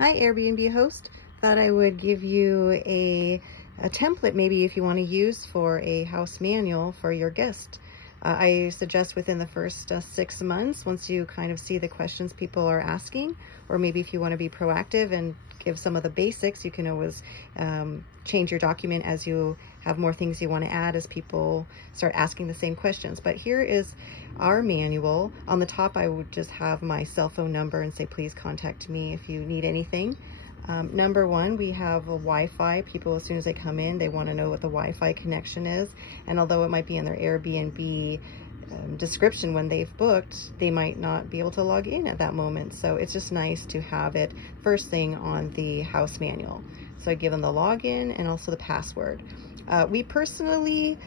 Hi, Airbnb host. Thought I would give you a template maybe if you want to use for a house manual for your guest. I suggest within the first 6 months, once you kind of see the questions people are asking, or maybe if you want to be proactive and give some of the basics, you can always change your document as you have more things you want to add as people start asking the same questions. But here is our manual. On the top, I would just have my cell phone number and say, please contact me if you need anything. Number one, we have a Wi-Fi. People, as soon as they come in, they want to know what the Wi-Fi connection is. And although it might be in their Airbnb description when they've booked, they might not be able to log in at that moment. So it's just nice to have it first thing on the house manual. So I give them the login and also the password. We personally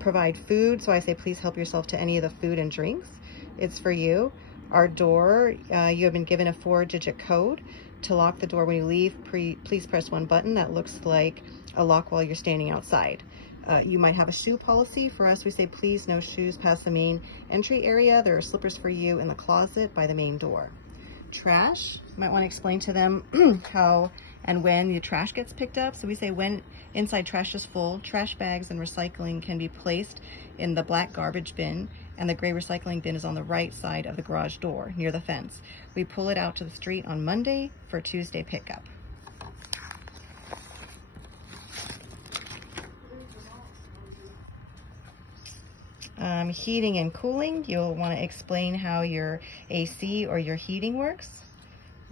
provide food, so I say please help yourself to any of the food and drinks. It's for you. Our door, you have been given a 4-digit code. To lock the door when you leave, please press one button. That looks like a lock while you're standing outside. You might have a shoe policy. For us, we say please no shoes past the main entry area. There are slippers for you in the closet by the main door. Trash, you might want to explain to them how and when your trash gets picked up. So we say when inside trash is full, trash bags and recycling can be placed in the black garbage bin, and the gray recycling bin is on the right side of the garage door near the fence. We pull it out to the street on Monday for Tuesday pickup. Heating and cooling, you'll want to explain how your AC or your heating works.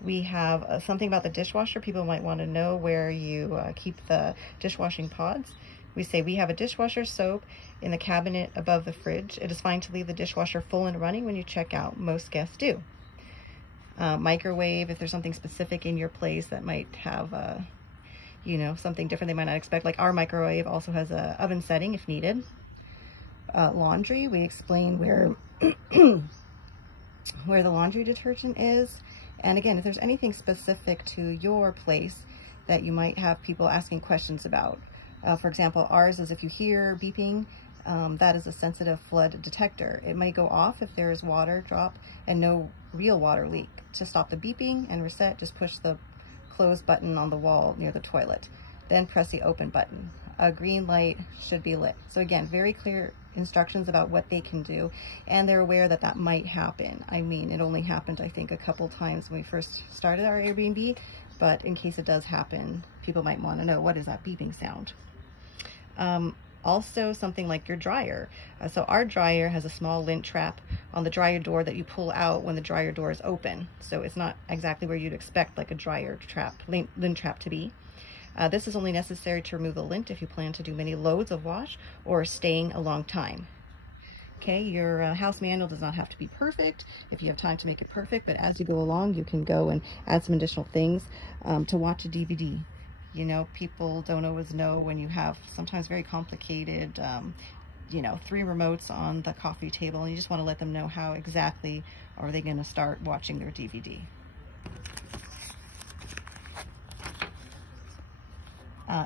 We have something about the dishwasher. People might want to know where you keep the dishwashing pods. We say we have a dishwasher soap in the cabinet above the fridge. It is fine to leave the dishwasher full and running when you check out. Most guests do. Microwave, if there's something specific in your place that might have you know, something different they might not expect. Like our microwave also has a oven setting if needed. Laundry, we explain where where the laundry detergent is. And again, if there's anything specific to your place that you might have people asking questions about. For example, ours is if you hear beeping, that is a sensitive flood detector. It may go off if there is water drop and no real water leak. To stop the beeping and reset, just push the close button on the wall near the toilet. Then press the open button. A green light should be lit. So again, very clear instructions about what they can do, and they're aware that that might happen. I mean, it only happened, I think, a couple times when we first started our Airbnb, but in case it does happen, people might want to know, what is that beeping sound? Also, something like your dryer. So our dryer has a small lint trap on the dryer door that you pull out when the dryer door is open. So it's not exactly where you'd expect like a dryer trap, lint trap to be. This is only necessary to remove the lint if you plan to do many loads of wash or staying a long time. Okay, your house manual does not have to be perfect if you have time to make it perfect, but as you go along, you can go and add some additional things. To watch a DVD. You know, people don't always know when you have sometimes very complicated, you know, 3 remotes on the coffee table, and you just want to let them know how exactly are they going to start watching their DVD.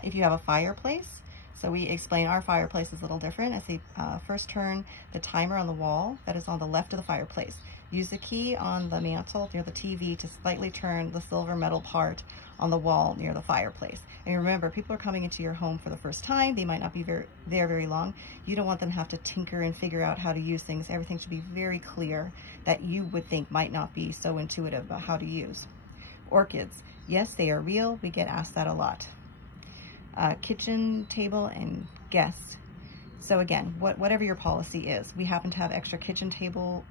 If you have a fireplace, so we explain our fireplace is a little different. I say first turn the timer on the wall that is on the left of the fireplace. Use the key on the mantle near the TV to slightly turn the silver metal part on the wall near the fireplace. And remember, people are coming into your home for the first time. They might not be there very long. You don't want them to have to tinker and figure out how to use things. Everything should be very clear that you would think might not be so intuitive about how to use. Orchids, yes, they are real. We get asked that a lot. Kitchen table and guests. So again, whatever your policy is, we happen to have extra kitchen table,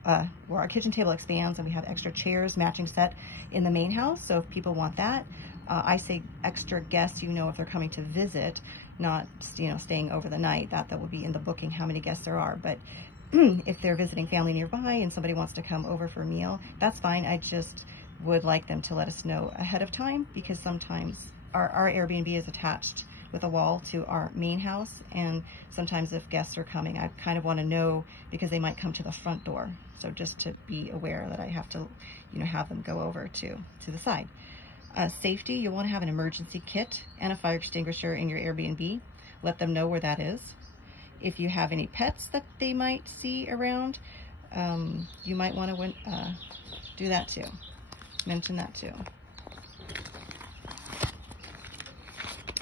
where our kitchen table expands, and we have extra chairs, matching set in the main house. So if people want that, I say extra guests, you know, if they're coming to visit, not, you know, staying over the night, that will be in the booking how many guests there are. But if they're visiting family nearby and somebody wants to come over for a meal, that's fine. I just would like them to let us know ahead of time, because sometimes our Airbnb is attached with a wall to our main house, and sometimes if guests are coming, I kind of want to know because they might come to the front door. So just to be aware that I have to, you know, have them go over to the side. Safety, you'll want to have an emergency kit and a fire extinguisher in your Airbnb. Let them know where that is. If you have any pets that they might see around, you might want to do that too. Mention that too.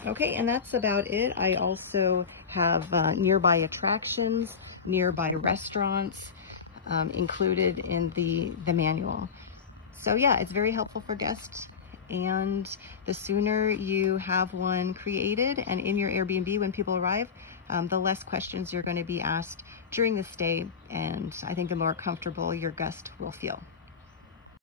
Okay, and that's about it. I also have nearby attractions, nearby restaurants included in the manual. So yeah, it's very helpful for guests. And the sooner you have one created and in your Airbnb when people arrive, the less questions you're going to be asked during the stay. And I think the more comfortable your guest will feel.